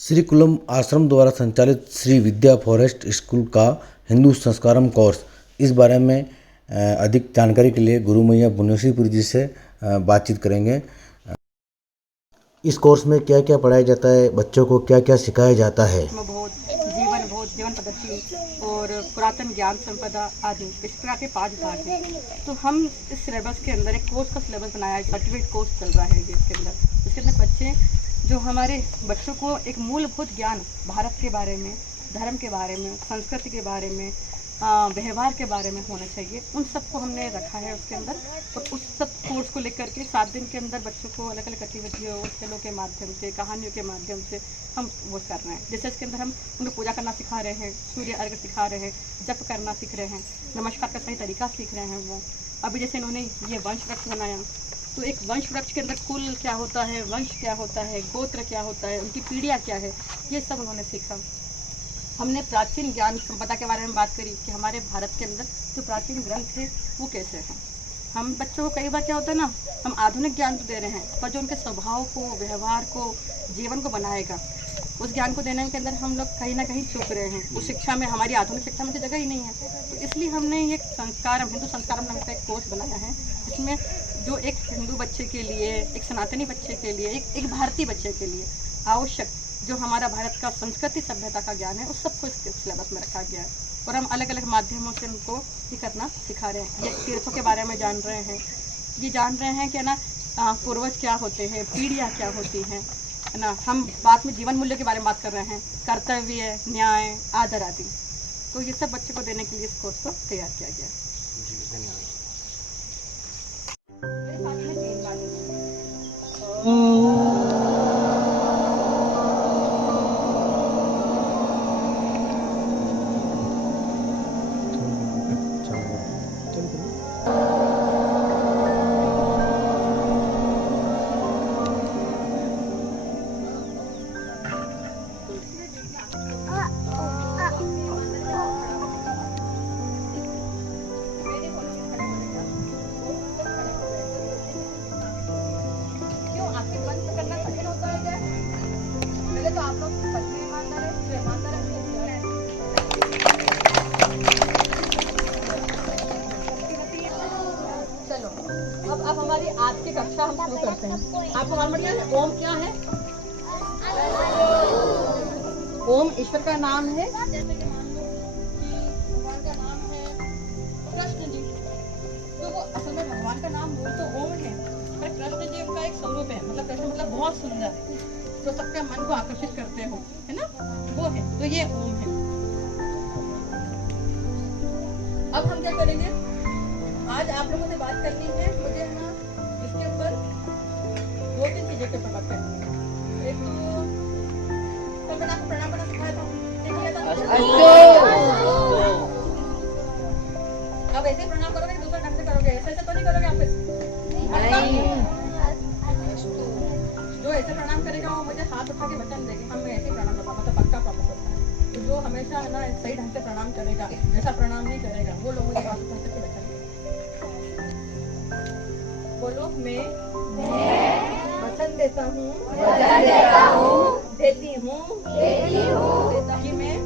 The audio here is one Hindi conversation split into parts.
श्री कुलम आश्रम द्वारा संचालित श्री विद्या फॉरेस्ट स्कूल का हिंदू संस्कारम कोर्स, इस बारे में अधिक जानकारी के लिए गुरु मैया भुवनेश्वरी जी से बातचीत करेंगे। इस कोर्स में क्या क्या पढ़ाया जाता है, बच्चों को क्या क्या सिखाया जाता है? जीवन पद्धति और पुरातन ज्ञान संपदा आदि इस प्रकार के 5 भाग हैं। तो हम इस सिलेबस के अंदर एक कोर्स का सिलेबस बनाया है, सर्टिफिकेट कोर्स चल रहा है इसके अंदर बच्चे जो हमारे बच्चों को एक मूलभूत ज्ञान भारत के बारे में, धर्म के बारे में, संस्कृति के बारे में, व्यवहार के बारे में होना चाहिए, उन सबको हमने रखा है उसके अंदर। और उस सब कोर्स को लेकर के 7 दिन के अंदर बच्चों को अलग अलग गतिविधियों और खेलों के माध्यम से, कहानियों के माध्यम से हम वो कर रहे हैं। जैसे इसके अंदर हम उनको पूजा करना सिखा रहे हैं, सूर्य अर्घ्य सिखा रहे हैं, जप करना सीख रहे हैं, नमस्कार का सही तरीका सीख रहे हैं। वो अभी जैसे इन्होंने ये वंश वृक्ष बनाया, तो एक वंश वृक्ष के अंदर कुल क्या होता है, वंश क्या होता है, गोत्र क्या होता है, उनकी पीढ़ियाँ क्या है, ये सब उन्होंने सीखा। हमने प्राचीन ज्ञान संपदा के बारे में बात करी कि हमारे भारत के अंदर जो प्राचीन ग्रंथ थे वो कैसे हैं। हम बच्चों को कई बार क्या होता है ना, हम आधुनिक ज्ञान तो दे रहे हैं, पर जो उनके स्वभाव को, व्यवहार को, जीवन को बनाएगा, उस ज्ञान को देने के अंदर हम लोग कहीं ना कहीं चूक रहे हैं। उस शिक्षा में, हमारी आधुनिक शिक्षा में तो जगह ही नहीं है। तो इसलिए हमने ये हिंदू संस्कारम नाम का एक कोर्स बनाया है, जिसमें जो एक हिंदू बच्चे के लिए, एक सनातनी बच्चे के लिए, एक भारतीय बच्चे के लिए आवश्यक जो हमारा भारत का संस्कृति सभ्यता का ज्ञान है, उस सबको इस सिलेबस में रखा गया है। और हम अलग अलग माध्यमों से उनको ये करना सिखा रहे हैं। ये तीर्थों के बारे में जान रहे हैं, ये जान रहे हैं कि ना पूर्वज क्या होते हैं, पीढ़ियाँ क्या होती हैं, है ना। हम बात में जीवन मूल्य के बारे में बात कर रहे हैं, कर्तव्य, न्याय, आदर आदि। तो ये सब बच्चे को देने के लिए इस कोर्स को तैयार किया गया है। धन्यवाद। अब हमारी आज की कक्षा हम शुरू करते हैं। आपको मालूम है ओम क्या है? ओम ईश्वर का नाम है। जैसे कि मान लो कि भगवान का नाम है कृष्ण जी, तो वो असल में भगवान का नाम बोल तो ओम है, पर कृष्ण जी उनका एक स्वरूप है। मतलब कृष्ण मतलब बहुत सुंदर, जो सबके मन को आकर्षित करते हो, है ना, वो है। तो ये ओम है। अब हम क्या करेंगे, आज आप लोगों से बात करनी है मुझे ना, इसके ऊपर 2-3 चीजें के ऊपर बात करनी है। एक तो कल मैंने आपको प्रणाम करना सिखाया था, अब ऐसे प्रणाम करोगे, दूसरा ढंग से करोगे, ऐसे तो नहीं करोगे आप। जो ऐसे प्रणाम करेगा वो मुझे हाथ उठा के वचन देगी, हम ऐसे प्रणाम करता, मतलब पक्का प्रॉमिस होता है। तो जो हमेशा है ना सही ढंग से प्रणाम करेगा, ऐसा प्रणाम नहीं करेगा, वो लोग मुझे बात उठा के वचन। बोलो, मैं वचन देता हूँ, देती हूँ कि मैं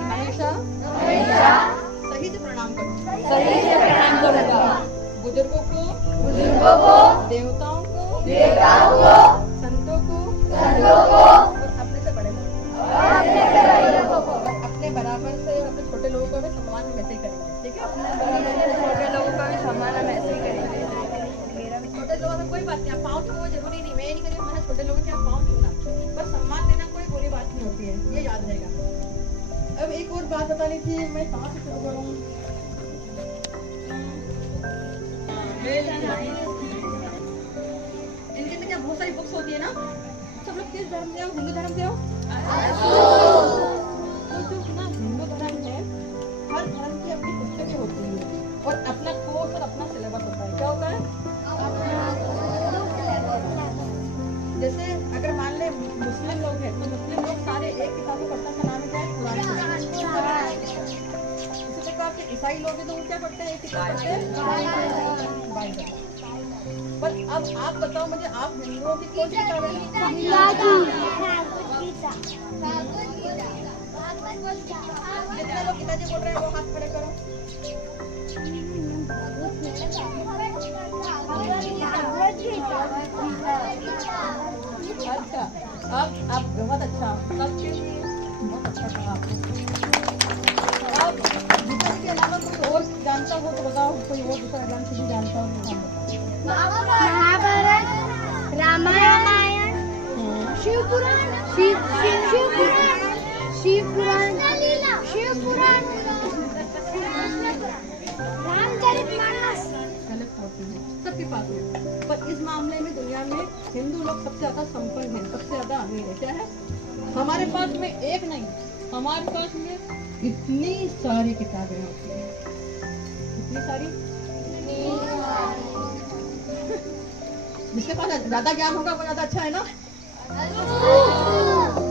हमेशा सही से प्रणाम करूँगा। बुजुर्गों को, देवताओं को, संतों को और अपने से बड़े लोगों को, अपने बराबर से अपने छोटे लोगों को भी सम्मान हम ऐसे ही करेंगे। ठीक है, छोटे लोगों का भी सम्मान हम ऐसे ही करेंगे। छोटे लोगों में कोई बात नहीं, पाँव छूना जरूरी नहीं, मैं ये नहीं करी मैंने छोटे लोगों के पाँव छूना, पर सम्मान देना कोई बुरी बात नहीं होती है, ये याद रहेगा। अब एक और बात बतानी थी, मैं कहाँ से शुरू करूँ? इनके में क्या बहुत सारी बुक्स होती है ना। सब लोग किस धर्म से हो? हिंदू धर्म से हो? तो जो ना हिंदू धर्म है, हर धर्म की अपनी पुस्तकें होती है और अपना कोर्स और अपना सिलेबस होता है। क्या होता है? जैसे अगर मान ले मुस्लिम लोग हैं, तो मुस्लिम लोग सारे एक किताब को पढ़ते हैं, का नाम क्या है? कुरान। इसी प्रकार से ईसाई लोग हैं तो वो क्या पढ़ते हैं? एक किताब पढ़ते हैं, बाइबल। पर अब आप बताओ मुझे, आप हिंदुओं की कौन सी किताब है? जितने लोग गीता जी बोल रहे हैं वो हाथ खड़े करो। अच्छा, अब आप बहुत अच्छा, सबके लिए बहुत अच्छा कहा आपने। अब गीता जी के अलावा कोई और जानता हो तो बताओ, कोई और दूसरा ग्रंथ भी जानता हो तो बताओ। महाभारत, रामायण, शिवपुराण, शिवपुराण, रामचरितमानस सबके पास है। पर इस मामले में दुनिया में हिंदू लोग सबसे ज्यादा संपन्न हैं, सबसे ज्यादा अमीर है। क्या है? हमारे पास में एक नहीं, हमारे पास में इतनी सारी किताबें होती हैं। इतनी सारी, जिसके पास ज्यादा ज्ञान होगा वो ज्यादा अच्छा है ना।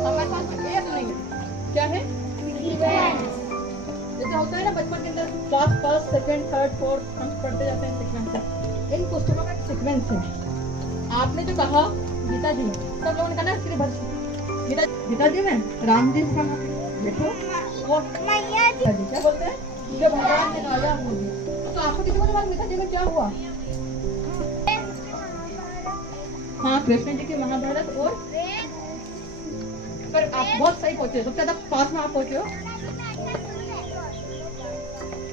हमारे पास में एक नहीं है। क्या है? जैसे होता है ना बचपन के अंदर class first, second, third, fourth हम पढ़ते जाते हैं सीक्वेंस। इन क्वेश्चनों का एक सीक्वेंस है। आपने जो कहा गीता जी में, सब लोगों ने कहा ना श्री भक्त गीता जी में राम जी का देखो वो गीता जी क्या बोलते हैं, जो भगवान ने गाया हुआ। तो आपको किसी को नहीं मालूम गीता जी में क्या हुआ? हाँ, कृष्ण जी की महाभारत। और पर आप बहुत सही पहुंचे, सबसे ज्यादा पास में आप पहुंचे हो।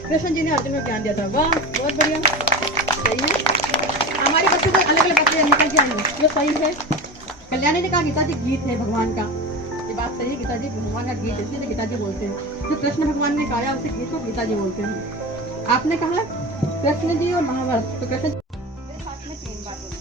कृष्ण जी ने अर्जुन में ज्ञान दिया था। वाह, बहुत बढ़िया, सही है। हमारे बच्चों को अलग अलग बातें निकल जाएंगे, जो सही है। कल्याणी ने कहा गीता जी गीत है भगवान का, ये बात सही है। गीता जी भगवान का गीत है, इसलिए गीता जी बोलते हैं। जो कृष्ण भगवान ने गाया उसे गीत को गीता जी बोलते हैं। आपने कहा कृष्ण जी और महाभारत, तो कृष्ण साथ में 3 बार बोलेंगे।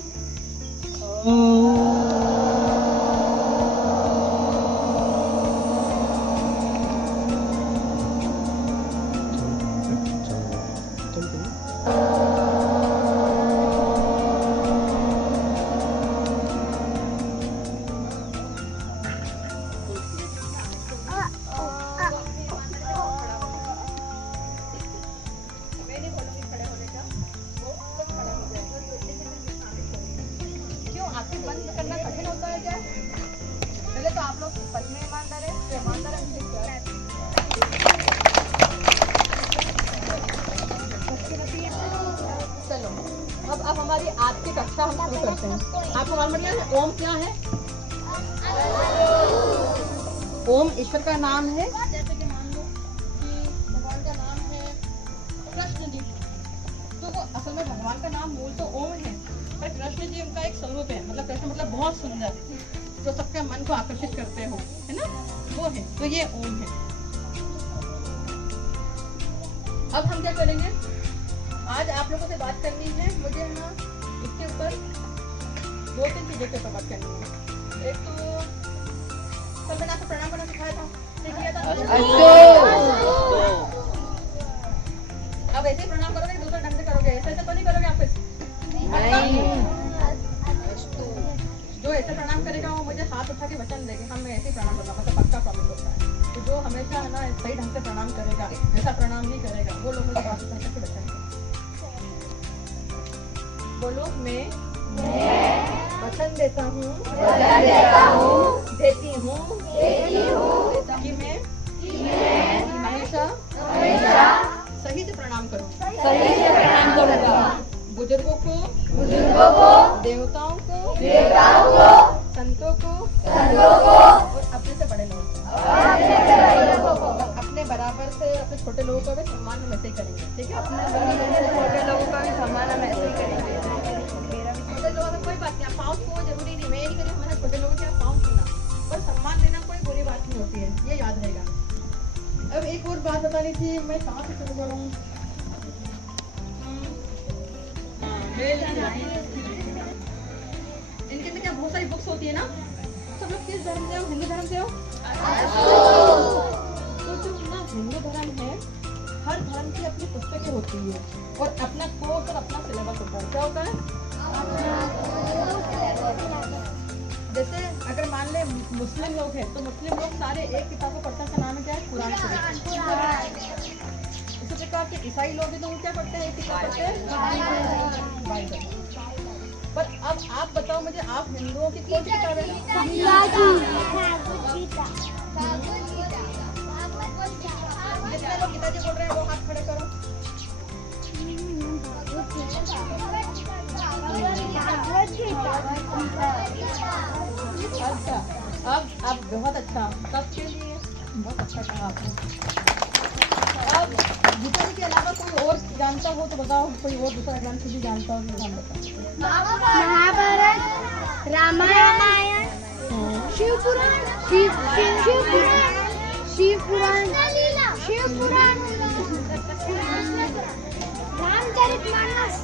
बंद करना कठिन होता है क्या? पहले तो आप लोग सच में ईमानदार है, तो ईमानदार चलो अब हमारी आज की कक्षा हम शुरू करते हैं। आपको मालूम है ओम क्या है? ओम ईश्वर का नाम है। जैसे कि मान लो कि भगवान का नाम है कृष्ण जी, तो वो असल में भगवान का नाम मूल तो ओम है, पर कृष्ण जी उनका एक स्वरूप है। मतलब कृष्ण मतलब बहुत सुंदर, जो सबके मन को आकर्षित करते हो, है ना, वो है। तो ये ओम है। अब हम क्या करेंगे, आज आप लोगों से बात करनी है मुझे ना इसके ऊपर 2-3 चीजों के ऊपर बात करनी है। एक तो कल मैंने आपको प्रणाम करना सिखाया था, सीख था। अब ऐसे प्रणाम करोगे, दूसरा ढंग से करोगे, ऐसे तो नहीं करोगे आप। जो ऐसे प्रणाम करेगा वो मुझे हाथ उठा के वचन देंगे, हम ऐसे प्रणाम करना, मतलब पक्का प्रॉमिस होता है। तो जो हमेशा है ना सही ढंग से प्रणाम करेगा, ऐसा प्रणाम नहीं करेगा, वो लोग मुझे हाथ उठा के वचन देंगे। बोलो, मैं वचन देता हूँ, देती हूँ कि मैं हमेशा सही से प्रणाम करूँगा। बुजुर्गों को, देवताओं को, संतों को और अपने से बड़े लोगों को, अपने बराबर से अपने छोटे लोगों का भी सम्मान हम ऐसे ही करेंगे। ठीक है, अपने छोटे लोगों का भी सम्मान हम ऐसे ही करेंगे। छोटे लोगों का कोई बात नहीं, पाँव को जरूरी नहीं, मैं ये नहीं करी हमारे छोटे लोगों के पाँव छूना, पर सम्मान देना कोई बुरी बात नहीं होती है, ये याद रहेगा। अब एक और बात बतानी थी, मैं कहाँ से शुरू करूँ? इनके में क्या बहुत सारी बुक्स होती है ना। सब लोग किस धर्म से हो? हिंदू धर्म से हो? तो जो ना हिंदू धर्म है, हर धर्म की अपनी पुस्तकें होती है और अपना कोर्स और अपना सिलेबस होता है। क्या होता है? जैसे अगर मान ले मुस्लिम लोग हैं, तो मुस्लिम लोग सारे एक किताब को पढ़ते हैं, उसका नाम है क्या है? कुरान शरीफ। इसी प्रकार के ईसाई लोग हैं तो वो क्या पढ़ते हैं? एक किताब पढ़ते हैं, बाइबल। पर अब आप बताओ मुझे, आप हिंदुओं की कौन सी किताब है? जितने लोग गीता जी बोल रहे हैं वो हाथ खड़े करो। अच्छा, अब बहुत अच्छा, सबके लिए बहुत अच्छा कहा आपने। अब गीता जी के अलावा कोई और जानता हो तो बताओ, कोई और दूसरा ग्रंथ भी जानता हो तो हम बताओ। महाभारत, रामायण, शिवपुराण, रामचरितमानस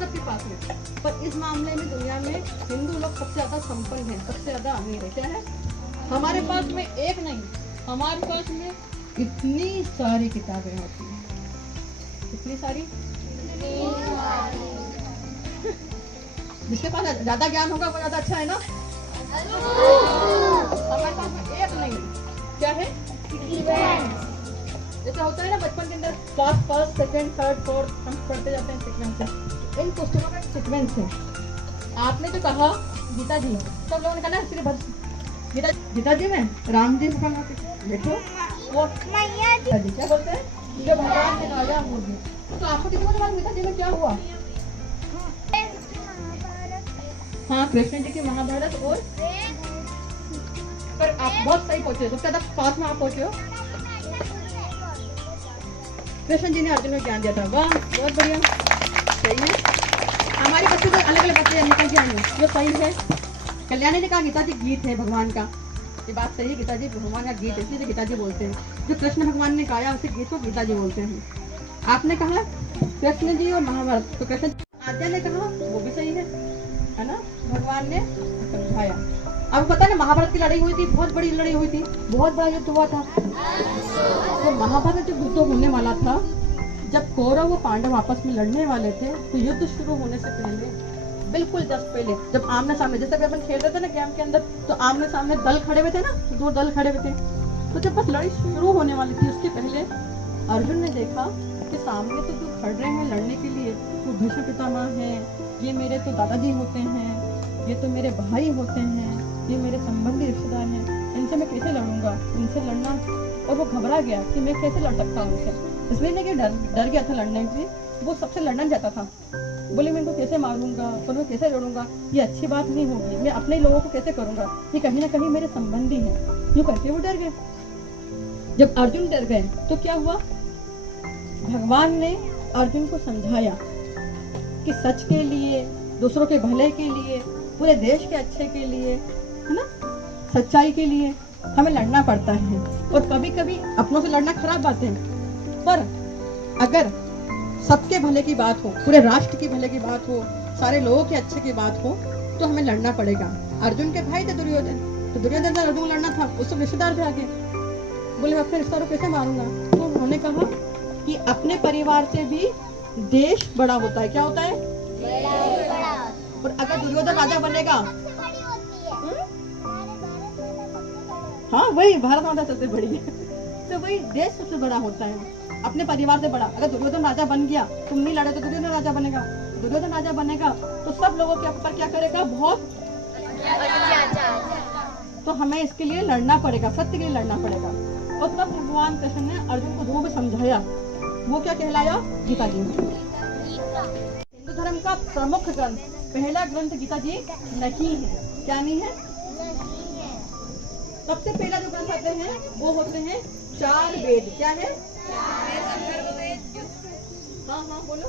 सबके पास है। पर इस मामले में दुनिया में हिंदू लोग सबसे ज्यादा संपन्न हैं, सबसे ज्यादा अमीर है। क्या है? हमारे पास में एक नहीं, हमारे पास में इतनी सारी किताबें होती हैं। इतनी सारी, जिसके पास ज्यादा ज्ञान होगा वो ज्यादा अच्छा है ना। हमारे पास में एक नहीं, क्या है? जैसा होता है ना बचपन के अंदर class first, second, third, fourth हम पढ़ते जाते हैं सीक्वेंस से। इन पुस्तकों का सीक्वेंस है। आपने जो कहा गीता जी, सब लोगों ने कहा ना सिर्फ गीता जी में राम जी का देखो वो गीता जी क्या बोलते हैं, जो भगवान के राजा होंगे। तो आपको किसी को मालूम गीता जी में क्या हुआ? हाँ, कृष्ण जी की महाभारत। और पर आप बहुत सही पहुंचे, सबसे ज्यादा पास में आप पहुंचे हो। कृष्ण जी ने अर्जुन को ज्ञान दिया था। वाह, बहुत बढ़िया, सही है। हमारे बच्चों को अलग अलग बच्चे निकल के आएंगे, जो सही है। कल्याणी ने कहा गीता जी गीत है भगवान का, ये बात सही है। गीता जी भगवान का गीत है, इसलिए गीता जी बोलते हैं। जो कृष्ण भगवान ने गाया उसे गीत को गीता जी बोलते हैं। आपने कहा कृष्ण जी और महाभारत, तो कृष्ण आज्ञा ने कहा वो भी सही है ना, भगवान ने समझाया। अब पता है ना महाभारत की लड़ाई हुई थी, बहुत बड़ी लड़ाई हुई थी, बहुत बड़ा युद्ध हुआ था। तो महाभारत जब युद्ध होने वाला था, जब कौरव और पांडव आपस में लड़ने वाले थे, तो युद्ध शुरू होने से पहले, बिल्कुल जस्ट पहले, जब आमने सामने, जैसे कि अपन खेल रहे थे ना गेम के अंदर, तो आमने सामने दल खड़े हुए थे ना, दो दल खड़े हुए थे। तो जब बस लड़ाई शुरू होने वाली थी, उसके पहले अर्जुन ने देखा कि सामने तो जो खड़ रहे हैं लड़ने के लिए, वो भीष्म पितामह है, ये मेरे तो दादाजी होते हैं, ये तो मेरे भाई होते हैं, ये मेरे संबंधी रिश्तेदार हैं, इनसे मैं कैसे लड़ूंगा, इनसे लड़ना। और वो घबरा गया कि मैं कैसे लड़ सकता हूँ उनसे, इसलिए नहीं कि डर गया था लड़ने से, वो सबसे लड़ना चाहता था। बोले मैं इनको कैसे मारूंगा और मैं कैसे लड़ूंगा, ये अच्छी बात नहीं होगी, मैं अपने लोगों को कैसे करूंगा, ये कहीं ना कहीं मेरे संबंधी हैं। यूँ करके वो डर गए। जब अर्जुन डर गए तो क्या हुआ, भगवान ने अर्जुन को समझाया कि सच के लिए, दूसरों के भले के लिए, पूरे देश के अच्छे के लिए, है ना, सच्चाई के लिए हमें लड़ना पड़ता है। और कभी कभी अपनों से लड़ना खराब बात है, पर अगर सबके भले की बात हो, पूरे राष्ट्र की भले की बात हो, सारे लोगों के अच्छे की बात हो, तो हमें लड़ना पड़ेगा। अर्जुन के भाई थे दुर्योधन, तो दुर्योधन से अर्जुन लड़ना था, उससे रिश्तेदार थे आगे। बोले मैं अपने रिश्तेदारों को कैसे मारूंगा, तो उन्होंने कहा कि अपने परिवार से भी देश बड़ा होता है। क्या होता है? और अगर दुर्योधन राजा बनेगा, हाँ वही भारत माता सबसे बड़ी है, तो वही देश सबसे बड़ा होता है, अपने परिवार से बड़ा। अगर दुर्योधन राजा बन गया, तुम नहीं लड़े तो दुर्योधन राजा बनेगा, दुर्योधन राजा बनेगा तो सब लोगों के ऊपर क्या करेगा, बहुत। तो हमें इसके लिए लड़ना पड़ेगा, सत्य के लिए लड़ना पड़ेगा। और तब भगवान कृष्ण ने अर्जुन को वो भी समझाया, वो क्या कहलाया, गीता जी। हिंदू धर्म का प्रमुख ग्रंथ, पहला ग्रंथ गीता जी नहीं है। क्या नहीं है? सबसे पहला जो ग्रंथ आते हैं वो होते हैं 4 वेद। क्या है? हाँ हाँ बोलो।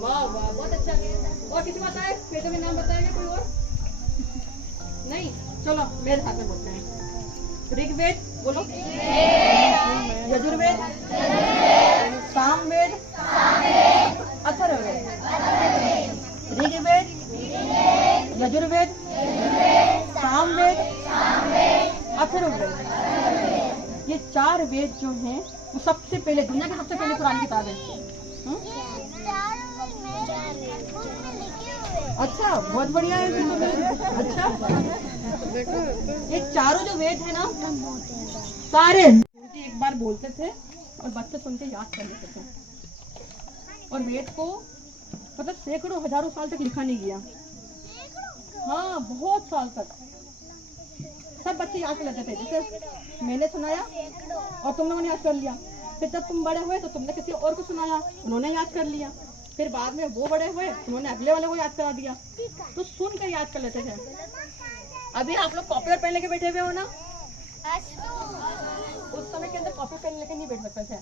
वाह वाह, बहुत अच्छा। और किसी बताए वेदों में नाम बताएगा कोई और? नहीं, चलो मेरे हाथ में बोलते हैं। ऋग्वेद बोलो, यजुर्वेद, सामवेद, अथर्ववेद। ऋग्वेद, यजुर्वेद, सामवेद, अथर्ववेद, ये 4 वेद जो हैं वो सबसे पहले, दुनिया की सबसे पहले पुरानी किताब है। अच्छा, बहुत बढ़िया है। अच्छा, ये चारों जो वेद है ना, सारे एक बार बोलते थे और बच्चे सुन के याद कर लेते थे। और वेद को मतलब सैकड़ों हजारों साल तक लिखा नहीं गया। हाँ, बहुत साल तक सब बच्चे याद कर लेते थे। जैसे मैंने सुनाया और तुम लोगों ने याद कर लिया, फिर जब तुम बड़े हुए तो तुमने किसी और को सुनाया, उन्होंने याद कर लिया, फिर बाद में वो बड़े हुए, उन्होंने अगले वाले को याद करा दिया, तो सुन कर याद कर लेते थे। अभी आप लोग कॉपी और पेन लेके बैठे हुए हो ना, उस समय के अंदर कॉपी पेन लेके नहीं बैठ सकते थे।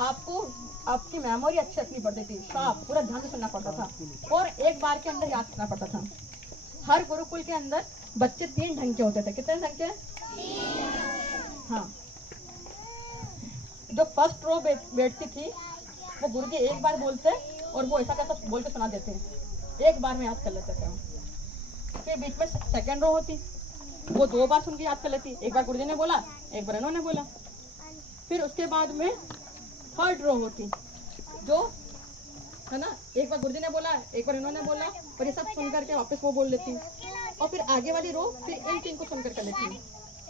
आपको आपकी मेमोरी अच्छी रखनी पड़ती थी, साफ पूरा ध्यान से सुनना पड़ता था और एक बार के अंदर याद करना पड़ता था। हर गुरुकुल के अंदर बच्चे 3 ढंग के होते थे। कितने ढंग के? हाँ, जो फर्स्ट रो बैठती थी वो गुरु जी एक बार बोलते और वो ऐसा कैसा बोल के सुना देते, एक बार में याद कर लेते थे। फिर बीच में सेकंड रो होती, वो 2 बार सुन के याद कर लेती, एक बार गुरुजी ने बोला, एक बार इन्होंने बोला। फिर उसके बाद में थर्ड रो होती, जो है ना, एक बार गुरुजी ने बोला, एक बार इन्होंने बोला, और ये सब सुन करके वापस वो बोल लेती। और फिर आगे वाली रो फिर इन 3 को सुन कर लेती,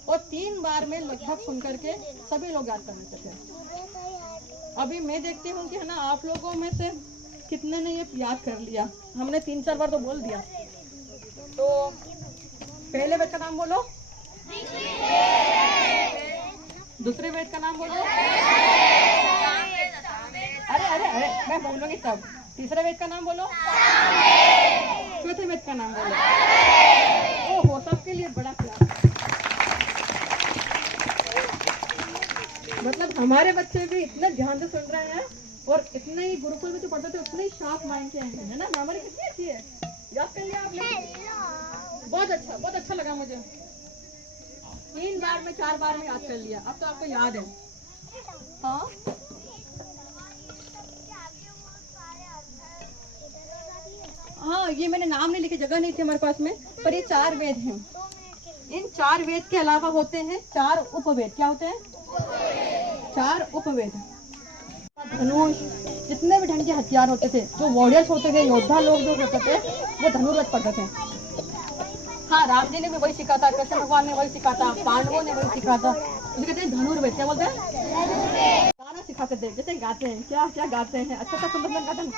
और 3 बार में लगभग सुन करके सभी लोग याद कर लेते थे। अभी मैं देखती हूँ कि है ना, आप लोगों में से कितने ने ये याद कर लिया। हमने 3-4 बार तो बोल दिया। तो पहले वेद का नाम बोलो, दूसरे वेद का नाम बोलो, अरे अरे अरे मैं बोलूंगी तब। तीसरे वेद का नाम बोलो, चौथे वेद का नाम बोलो। ओहो, सबके लिए बड़ा प्यार। मतलब हमारे बच्चे भी इतना ध्यान से सुन रहे हैं और इतने ही गुरुकुल में जो पढ़ते थे उतने ही शार्प माइंड के हैं, है ना। मेमोरी कितनी अच्छी है, याद कर लिया आपने। बहुत अच्छा लगा मुझे। 3 बार में 4 बार में याद कर लिया, अब तो आपको याद है। हाँ, हाँ, ये मैंने नाम नहीं लिखे, जगह नहीं थी हमारे पास में, पर ये 4 वेद हैं। इन 4 वेद के अलावा होते हैं 4 उपवेद। क्या होते हैं? 4 उपवेद। धनुष, जितने भी ढंग के हथियार होते थे, जो वॉरियर्स होते थे, योद्धा लोग जो होते थे, वो धनुर्वेद पढ़ते थे। हाँ, राम जी ने भी वही सीखा था, कृष्ण भगवान ने वही सीखा था, पांडवों ने वही सीखा था। उसे कहते हैं धनुर्वेद। क्या बोलते हैं? गाना सिखाते थे, जैसे गाते हैं, क्या क्या गाते हैं, अच्छा सुंदर गाते हैं।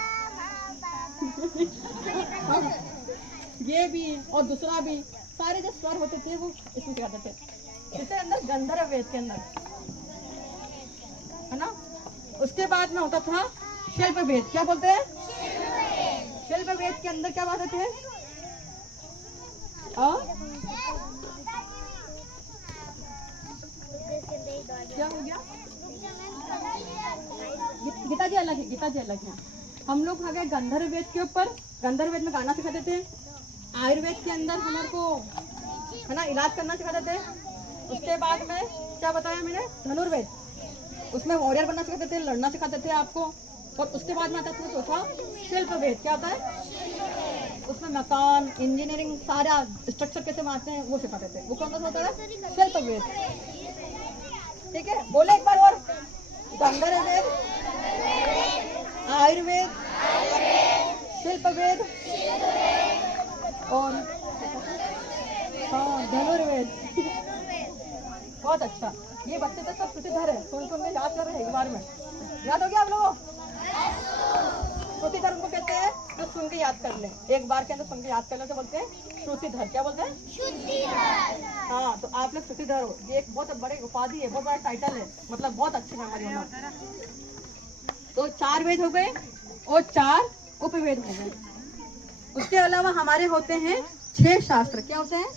ये भी और दूसरा भी, सारे जो स्वर होते थे वो इसमें सिखाते थे। इसके अंदर गंधर्व वेद के अंदर, है ना। उसके बाद में होता था शिल्प वेद। क्या बोलते हैं? शिल्प वेद के अंदर क्या बात है? क्या हो गया? गीता जी अलग है, गीता जी अलग है। हम लोग आ गए गंधर्व वेद के ऊपर। गंधर्व वेद में गाना सिखाते थे। आयुर्वेद के अंदर हमारे को, है ना, इलाज करना सिखाते थे। उसके बाद में क्या बताया मैंने? धनुर्वेद, उसमें वॉरियर बनना सिखाते थे, लड़ना सिखाते थे आपको। और उसके बाद में आता था चौथा शिल्प वेद। क्या होता है? उसमें मकान, इंजीनियरिंग, सारा स्ट्रक्चर कैसे बनाते हैं वो सिखाते थे। वो कौन सा होता है? शिल्प वेद। ठीक है, बोले एक बार और। गंधर्व वेद, आयुर्वेद, शिल्प वेद और हाँ धनुर्वेद। बहुत अच्छा। ये बच्चे तो सब श्रुतिधर है, सुन के याद कर रहे हैं। एक बार में याद हो गया आप लोगों? श्रुतिधर उनको कहते हैं जो सुन के याद कर ले, एक बार के अंदर सुन के याद कर ले तो बोलते हैं श्रुतिधर। क्या बोलते हैं? श्रुतिधर। हाँ, तो आप लोग श्रुतिधर हो। ये एक बहुत बड़ी उपाधि है, बहुत बड़ा टाइटल है, मतलब बहुत अच्छी मेमोरी होना। तो 4 वेद हो गए और 4 उपवेद हो गए। उसके अलावा हमारे होते हैं 6 शास्त्र। क्या होते हैं?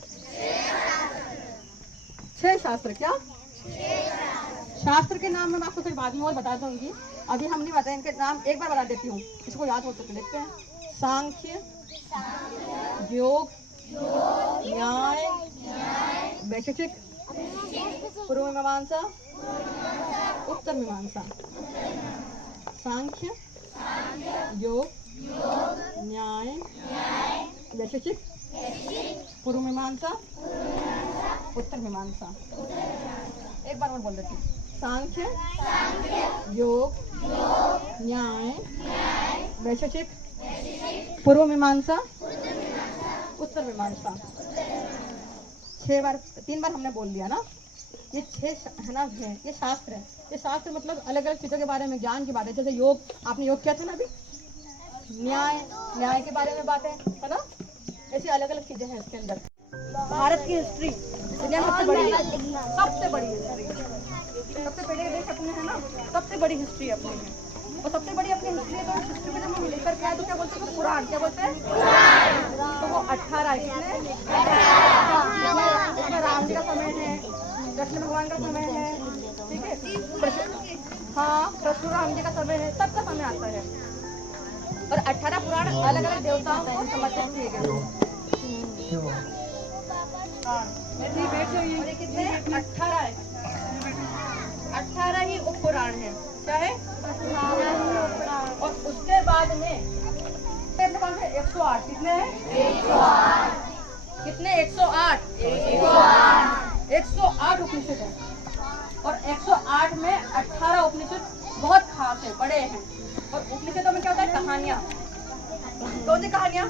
6 शास्त्र। क्या शास्त्र के नाम में मैं आपको फिर बाद में और बता दूंगी, अभी हम नहीं बताए इनके नाम। एक बार बता देती हूँ, इसको याद हो तो देखते हैं। सांख्य, योग, न्याय, वैशेषिक, पूर्व मीमांसा, उत्तर मीमांसा। सांख्य, योग, न्याय, वैशेषिक, पूर्व मीमांसा, उत्तर मीमांसा। एक बार और बोल देती हूँ। सांख्य, योग, न्याय, वैशेषिक, पूर्व मीमांसा, उत्तर मीमांसा। 3 बार हमने बोल लिया ना। ये 6 है ना, ये शास्त्र है। ये शास्त्र मतलब अलग अलग चीजों के बारे में, ज्ञान की बात है। जैसे योग, आपने योग किया था ना अभी, न्याय के बारे में बातें है ना, ऐसी अलग अलग चीजें हैं इसके अंदर। भारत की हिस्ट्री दुनिया में सबसे बड़ी हिस्ट्री, सबसे पहले देश अपने है ना, सबसे बड़ी हिस्ट्री अपनी है, और सबसे बड़ी अपनी हिस्ट्री है। तो हिस्ट्री में जब हम लेकर के आए तो क्या बोलते हैं, पुराण, क्या बोलते हैं, तो वो 18 है, कितने, इसमें राम जी का समय है, कृष्ण भगवान का समय है, ठीक है, हाँ कृष्ण राम जी का समय है, सबका समय आता है। और 18 पुराण अलग अलग देवताओं को समर्पित किए गए। कितने, 18 है, 18 ही उप पुराण है, क्या है, और उसके बाद में 108, कितने हैं, 108, कितने, 108 उपनिषद है, और 108 में 18 उपनिषद बहुत खास है, बड़े हैं। और उपनिषदों में क्या होता है, कहानियाँ, कौन सी कहानियाँ,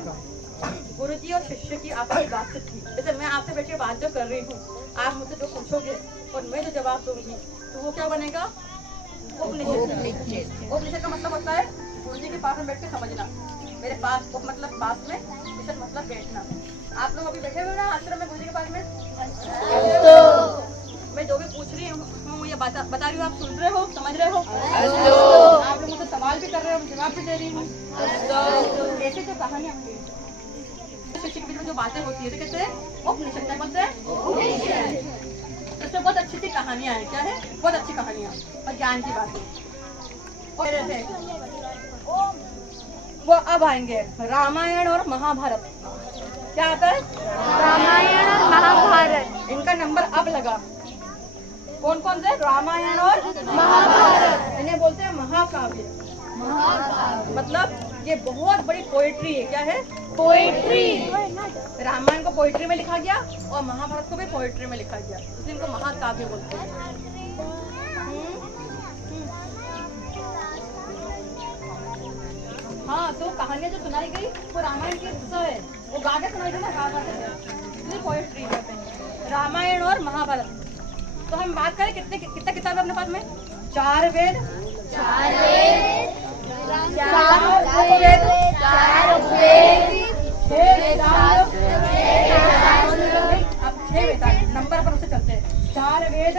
गुरुजी और शिष्य की आपसी बातचीत थी। जैसे मैं आपसे बैठ के बात जो कर रही हूँ, आप मुझसे जो पूछोगे और मैं जो जवाब दूंगी, तो वो क्या बनेगा, उपनिषद। उपनिषद का मतलब होता है गुरुजी के पास में बैठ के समझना, मेरे पास मतलब पास में, उपनिषद मतलब बैठना। आप लोग अभी बैठे हुए ना आश्रम में गुरुजी के पास में, मैं जो भी पूछ रही हूँ ये बता रही हूँ, आप सुन रहे हो, समझ रहे हो, आप लोग मुझसे सवाल भी कर रहे हो, जवाब भी दे रही हूँ। ऐसे जो कहानियाँ होती है, शिक्षक के बीच में जो बातें होती है, तो कहते हैं उपनिषद, क्या बोलते हैं, इसमें बहुत अच्छी अच्छी कहानियाँ हैं, क्या है, बहुत अच्छी कहानियाँ और ज्ञान की बातें। और वो अब आएंगे रामायण और महाभारत, क्या आता है, रामायण और महाभारत, इनका नंबर अब लगा। कौन कौन से, रामायण और महाभारत, इन्हें बोलते हैं महाकाव्य। मतलब ये बहुत बड़ी पोएट्री है, क्या है, पोएट्री, रामायण को पोएट्री में लिखा गया और महाभारत को भी पोएट्री में लिखा गया, इसलिए इनको महाकाव्य बोलते हैं। हाँ, तो कहानियाँ जो सुनाई गई वो रामायण की हिस्सा है, वो गा के सुनाई गई ना, गा के, इसलिए पोएट्री कहते हैं। रामायण और महाभारत। तो हम बात करें कितना किताब है अपने पास में, 4 वेद, 4 उपवेद, 6 वेदांग, अब 6 वेदांग नंबर पर उसे चलते हैं। 4 वेद,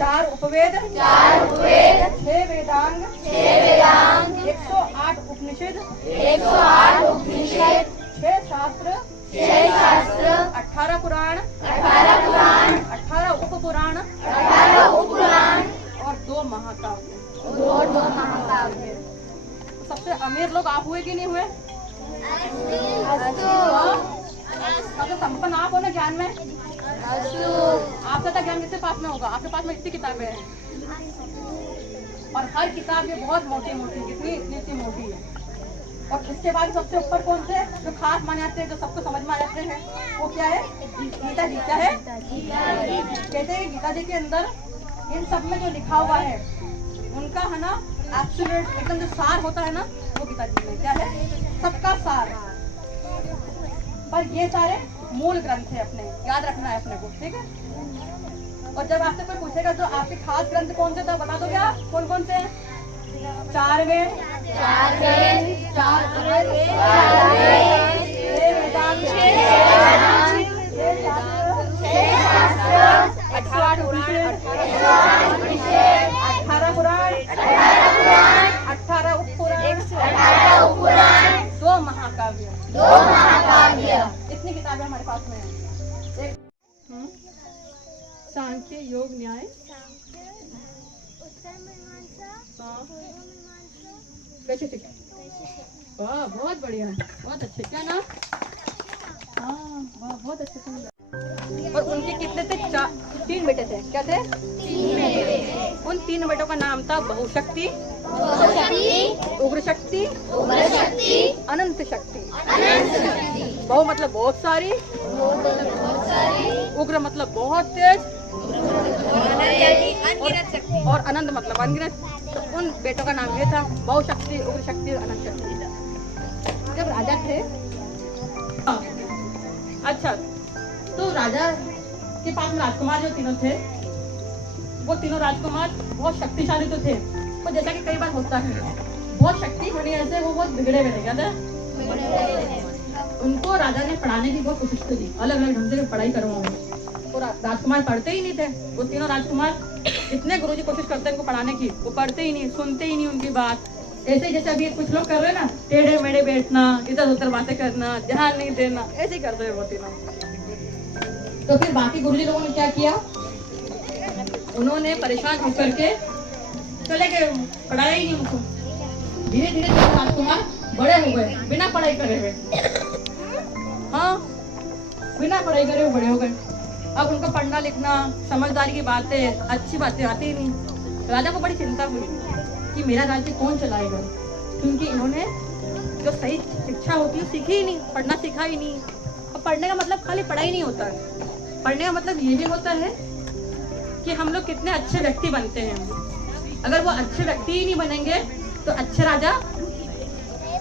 4 उपवेद, 6 वेदांग, 108 उपनिषद, 6 शास्त्र, 18 पुराण, 18 उप पुराण, और 2 महाकाव्य। सबसे अमीर लोग आप हुए कि नहीं हुए, सबसे संपन्न आप हो ना ज्ञान में, आपका तो ज्ञान किसके पास में होगा, आपके पास में इतनी किताबें हैं, और हर किताब ये बहुत मोटी मोटी, इतनी मोटी है। और इसके बाद सबसे ऊपर कौन से जो खास माने जाते हैं, जो सबको समझ में आ जाते हैं, वो क्या है, गीता जी, क्या है, कहते हैं गीता जी के अंदर इन सब में जो लिखा हुआ है उनका है ना एब्सोल्यूट एकदम जो सार होता है ना, वो गीता जी में क्या है, सबका सार। पर ये सारे मूल ग्रंथ है अपने, याद रखना है अपने को, ठीक है। और जब आपसे कोई पूछेगा तो आपके खास ग्रंथ कौन से, तो बता दोगे आप कौन कौन से हैं, 4 वेद, 4 वेदांग, 18 उपनिषद, 18 पुराण, 18 उपपुराण, 2 महाकाव्य। इतनी किताबें हमारे पास में है। सांख्य, योग, न्याय, वैशेषिक। वाह, बहुत बढ़िया, बहुत अच्छे, क्या नाम, हाँ वाह, बहुत अच्छे से। और उनके कितने थे, 3 बेटे थे, क्या थे, 3 बेटे। उन 3 बेटों का नाम था बहुशक्ति, उग्र शक्ति, अनंत शक्ति। बहु मतलब बहुत सारी, उग्र मतलब बहुत तेज, और अनंत मतलब अनगिनत। तो उन बेटों का नाम ये था, बहुशक्ति, उग्र शक्ति और अनंत शक्ति। जब राजा थे, अच्छा, तो राजा के पास में राजकुमार जो तीनों थे, वो तीनों राजकुमार बहुत शक्तिशाली तो थे, पर जैसा कि कई बार होता है बहुत शक्ति होने ऐसे वो बहुत बिगड़े हुए थे, क्या था? उनको राजा ने पढ़ाने की बहुत कोशिश करी, अलग अलग ढंग से पढ़ाई करवाऊंगा, तो राजकुमार पढ़ते ही नहीं थे। वो तीनों राजकुमार जितने गुरुजी कोशिश करते हैं उनको पढ़ाने की, वो पढ़ते ही नहीं, सुनते ही नहीं उनकी बात। ऐसे जैसे अभी कुछ लोग कर रहे हैं ना, टेढ़े मेढ़े बैठना, इधर उधर बातें करना, ध्यान नहीं देना, ऐसे ही करते हैं वो तीनों। तो फिर बाकी गुरुजी लोगों ने क्या किया, उन्होंने परेशान होकर के चले गए, पढ़ाया ही नहीं उनको। धीरे धीरे राजकुमार बड़े हो गए बिना पढ़ाई करे हुए। हाँ, बिना पढ़ाई करे हुए बड़े हो गए। अब उनको पढ़ना लिखना, समझदारी की बातें, अच्छी बातें आती ही नहीं। राजा को बड़ी चिंता हुई कि मेरा राज्य कौन चलाएगा, क्योंकि इन्होंने जो सही शिक्षा होती है सीखी ही नहीं, पढ़ना सीखा ही नहीं। और पढ़ने का मतलब खाली पढ़ाई नहीं होता है, पढ़ने का मतलब ये भी होता है कि हम लोग कितने अच्छे व्यक्ति बनते हैं। अगर वो अच्छे व्यक्ति ही नहीं बनेंगे तो अच्छे राजा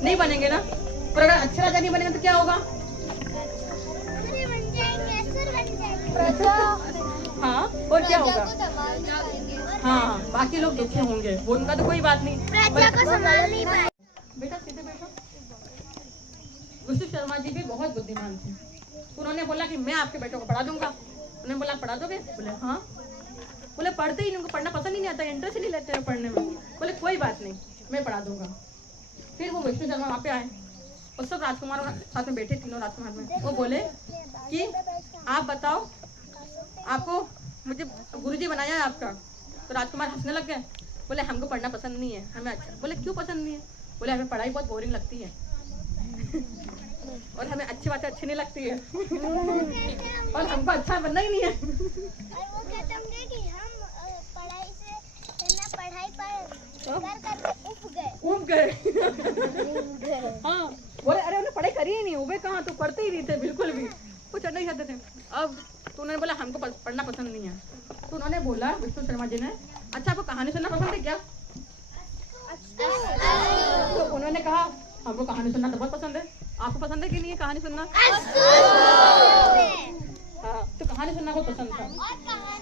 नहीं बनेंगे ना। और अगर अच्छे राजा नहीं बनेंगे तो क्या होगा? हाँ, और क्या होगा? हाँ, बाकी लोग दुखी होंगे, वो उनका तो कोई बात नहीं। बेटा सीधे बैठो। विष्णु शर्मा जी भी बहुत बुद्धिमान थे। उन्होंने बोला कि मैं आपके बेटों को पढ़ा दूंगा। उन्होंने बोला पढ़ा दोगे? बोले हाँ। बोले पढ़ते ही नहीं, उनको पढ़ना पसंद ही नहीं आता, इंटरेस्ट ही नहीं लेते हैं पढ़ने में। बोले कोई बात नहीं, मैं पढ़ा दूंगा। फिर वो विष्णु शर्मा वहाँ पे आए और सब राजकुमार साथ में बैठे, तीनों राजकुमार में। वो बोले कि आप बताओ, आपको मुझे गुरुजी बनाया है आपका। तो राजकुमार हंसने लग गए, बोले हमको पढ़ना पसंद नहीं है, हमें अच्छा। बोले क्यों पसंद नहीं है? बोले हमें पढ़ाई बहुत बोरिंग लगती है और हमें अच्छी बातें अच्छी नहीं लगती है और हमको अच्छा बनना ही नहीं है। वो कहते होंगे कि हम पढ़ाई पर उब गए। हाँ, बोले अरे उन्हें पढ़ाई करी ही नहीं, उबे कहाँ, तो पढ़ते ही नहीं थे बिल्कुल भी, वो चढ़ना ही चाहते थे। अब तो उन्होंने बोला हमको पढ़ना पसंद नहीं है। तो उन्होंने बोला विष्णु शर्मा जी ने, अच्छा आपको कहानी सुनना पसंद है क्या? तो उन्होंने कहा हमको कहानी सुनना तो बहुत पसंद है। आपको पसंद है कि नहीं है कहानी सुनना? हाँ, तो कहानी सुनना बहुत पसंद था।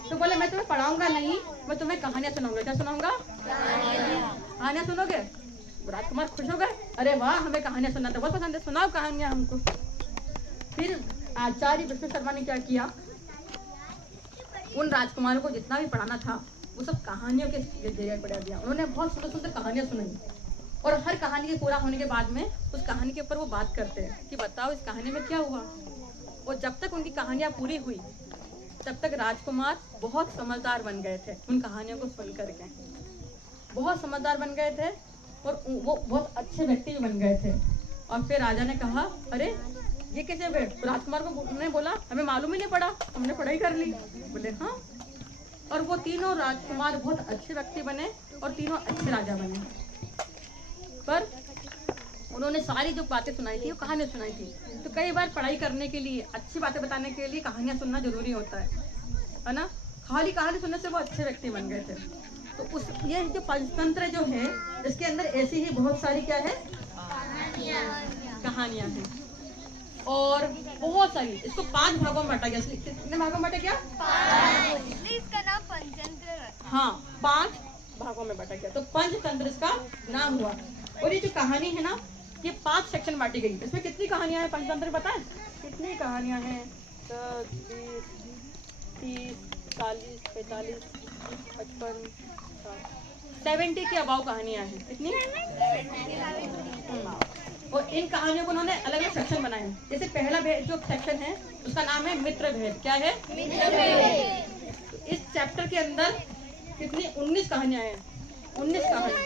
तो बोले मैं तुम्हें पढ़ाऊंगा नहीं, मैं तुम्हें कहानियां सुनाऊंगा। क्या सुनाऊंगा? कहानियां सुनोगे? राजकुमार खुश हो गए, अरे वाह हमें कहानियां सुनना तो बहुत पसंद है, सुनाओ कहानियां हमको। फिर आचार्य विष्णु शर्मा ने क्या किया, उन राजकुमारों को जितना भी पढ़ाना था वो सब कहानियों के जरिए पढ़ा दिया। उन्होंने बहुत सुंदर सुंदर कहानियां सुनाई और हर कहानी के पूरा होने के बाद में उस कहानी के ऊपर वो बात करते हैं कि बताओ इस कहानी में क्या हुआ। और जब तक उनकी कहानियां पूरी हुई तब तक राजकुमार बहुत समझदार बन गए थे। उन कहानियों को सुन करके बहुत समझदार बन गए थे और वो बहुत अच्छे व्यक्ति भी बन गए थे। और फिर राजा ने कहा अरे ये कैसे हुए? तो राजकुमार को ने बोला हमें मालूम ही नहीं पड़ा, हमने पढ़ाई कर ली। बोले हाँ। और वो तीनों राजकुमार बहुत अच्छे व्यक्ति बने और तीनों अच्छे राजा बने। पर उन्होंने सारी जो बातें सुनाई थी वो कहानियां सुनाई थी। तो कई बार पढ़ाई करने के लिए, अच्छी बातें बताने के लिए कहानियां सुनना जरूरी होता है ना। खाली कहानी सुनने से वो अच्छे व्यक्ति बन गए थे। तो उस ये जो पंचतंत्र जो है इसके अंदर ऐसी ही बहुत सारी क्या है कहानियां हैं और बहुत सारी। इसको 5 भागों में बांटा गया। कितने भागों में बांटा गया? 5। इसका नाम पंचतंत्र है। हाँ, 5 भागों में बांटा गया, तो पंचतंत्र इसका नाम हुआ। और ये जो कहानी है ना ये 5 सेक्शन बांटी गई। इसमें कितनी कहानियां हैं पंचतंत्र बताएं? कितनी कहानियां हैं? 10, 20, 30, 40, 45, 55, 70 के अबाव कहानियां हैं। कितनी? और इन कहानियों को उन्होंने अलग अलग सेक्शन बनाए हैं। जैसे पहला भेद जो सेक्शन है उसका नाम है मित्र भेद। क्या है? मित्र भेद। इस चैप्टर के अंदर कितनी? 19 कहानियां हैं। 19 कहानियां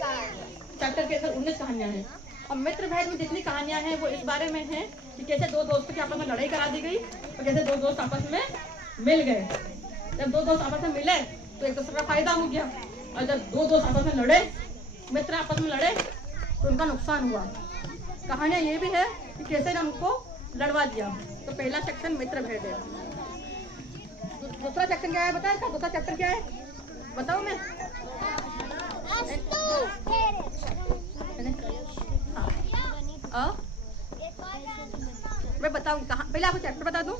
चैप्टर के अंदर 19 कहानियां हैं। और मित्र भेद में जितनी कहानियां हैं वो इस बारे में है कि कैसे 2 दोस्तों की आपस में लड़ाई करा दी गई और कैसे 2 दोस्त आपस में मिल गए। जब 2 दोस्त आपस में मिले तो एक दूसरे का फायदा हो गया और जब 2 दोस्त आपस में लड़े, मित्र आपस में लड़े तो उनका नुकसान हुआ। कहानियां ये भी है कि कैसे ने उनको लड़वा दिया। तो पहला सेक्शन मित्र भेद है। दूसरा सेक्शन क्या है बताए? दूसरा चैप्टर क्या है बताओ? मैं मैं बताऊँ कहाँ? पहले आपको चैप्टर बता दूं।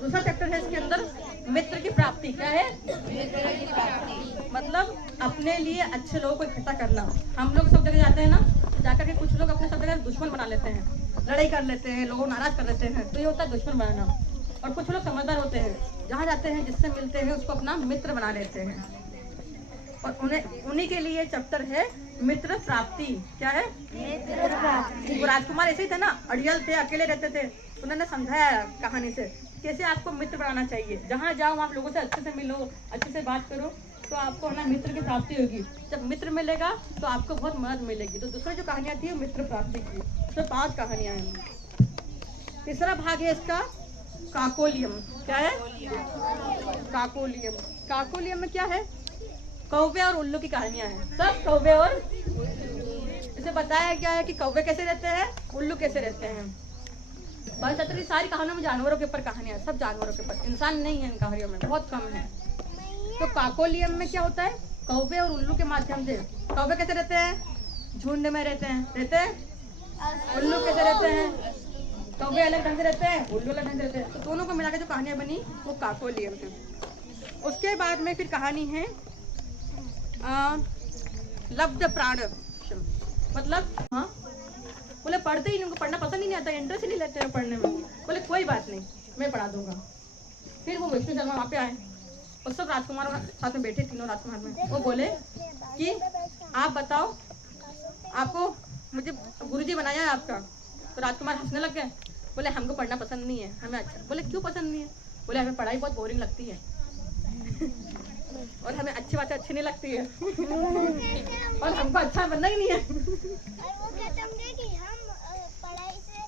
दूसरा चैप्टर है इसके अंदर मित्र की प्राप्ति। क्या है? मित्र की प्राप्ति मतलब अपने लिए अच्छे लोगों को इकट्ठा करना। हम लोग सब जगह जाते हैं ना तो जाकर के कुछ लोग अपने सब जगह दुश्मन बना लेते हैं, लड़ाई कर लेते हैं, लोगों को नाराज कर लेते हैं, तो ये होता है दुश्मन बनाना। और कुछ लोग समझदार होते हैं, जहाँ जाते हैं जिससे मिलते हैं उसको अपना मित्र बना लेते हैं। और उन्हीं के लिए चैप्टर है मित्र प्राप्ति। क्या है? मित्र प्राप्ति। वो राजकुमार ऐसे ही थे ना, अड़ियल थे, अकेले रहते थे। उन्होंने समझाया कहानी से कैसे आपको मित्र बनाना चाहिए। जहाँ जाओ आप लोगों से अच्छे से मिलो, अच्छे से बात करो, तो आपको है ना मित्र की प्राप्ति होगी। जब मित्र मिलेगा तो आपको बहुत मदद मिलेगी। तो दूसरी जो कहानियाँ थी वो मित्र प्राप्ति की। तो 5 कहानियाँ हैं। तीसरा भाग है इसका काकोलियम। क्या है? काकोलियम। काकोलियम में क्या है? कौवे और उल्लू की कहानियां हैं। सब कौवे और इसे बताया गया है कि कौवे कैसे रहते हैं, उल्लू कैसे रहते हैं। बालचंद्र की सारी कहानियों में जानवरों के ऊपर कहानियां हैं, सब जानवरों के ऊपर, इंसान नहीं है इन कहानियों में, बहुत कम है। तो काकोलियम में क्या होता है? कौवे और उल्लू के माध्यम से। कौवे कैसे रहते हैं? झुंड में रहते हैं। उल्लू कैसे रहते हैं? कौवे अलग ढंग से रहते हैं, उल्लू अलग ढंग से रहते हैं। तो दोनों को मिलाकर जो कहानियां बनी वो काकोलियम है। उसके बाद में फिर कहानी है लब्ध प्राण। मतलब हाँ, बोले पढ़ते ही नहीं, उनको पढ़ना पसंद ही नहीं आता, इंटरेस्ट ही नहीं लेते हैं पढ़ने में। बोले कोई बात नहीं, मैं पढ़ा दूंगा। फिर वो विष्णु शर्मा वहाँ पे आए और सब राजकुमारों साथ में बैठे, तीनों राजकुमार में। वो बोले कि आप बताओ, आपको मुझे गुरुजी बनाया है आपका। तो राजकुमार हंसने लग गए, बोले हमको पढ़ना पसंद नहीं है, हमें अच्छा। बोले क्यों पसंद नहीं है? बोले हमें पढ़ाई बहुत बोरिंग लगती है और हमें अच्छी बातें अच्छी नहीं लगती है और हमको अच्छा बनना ही नहीं है। और वो कहते होंगे कि हम पढ़ाई से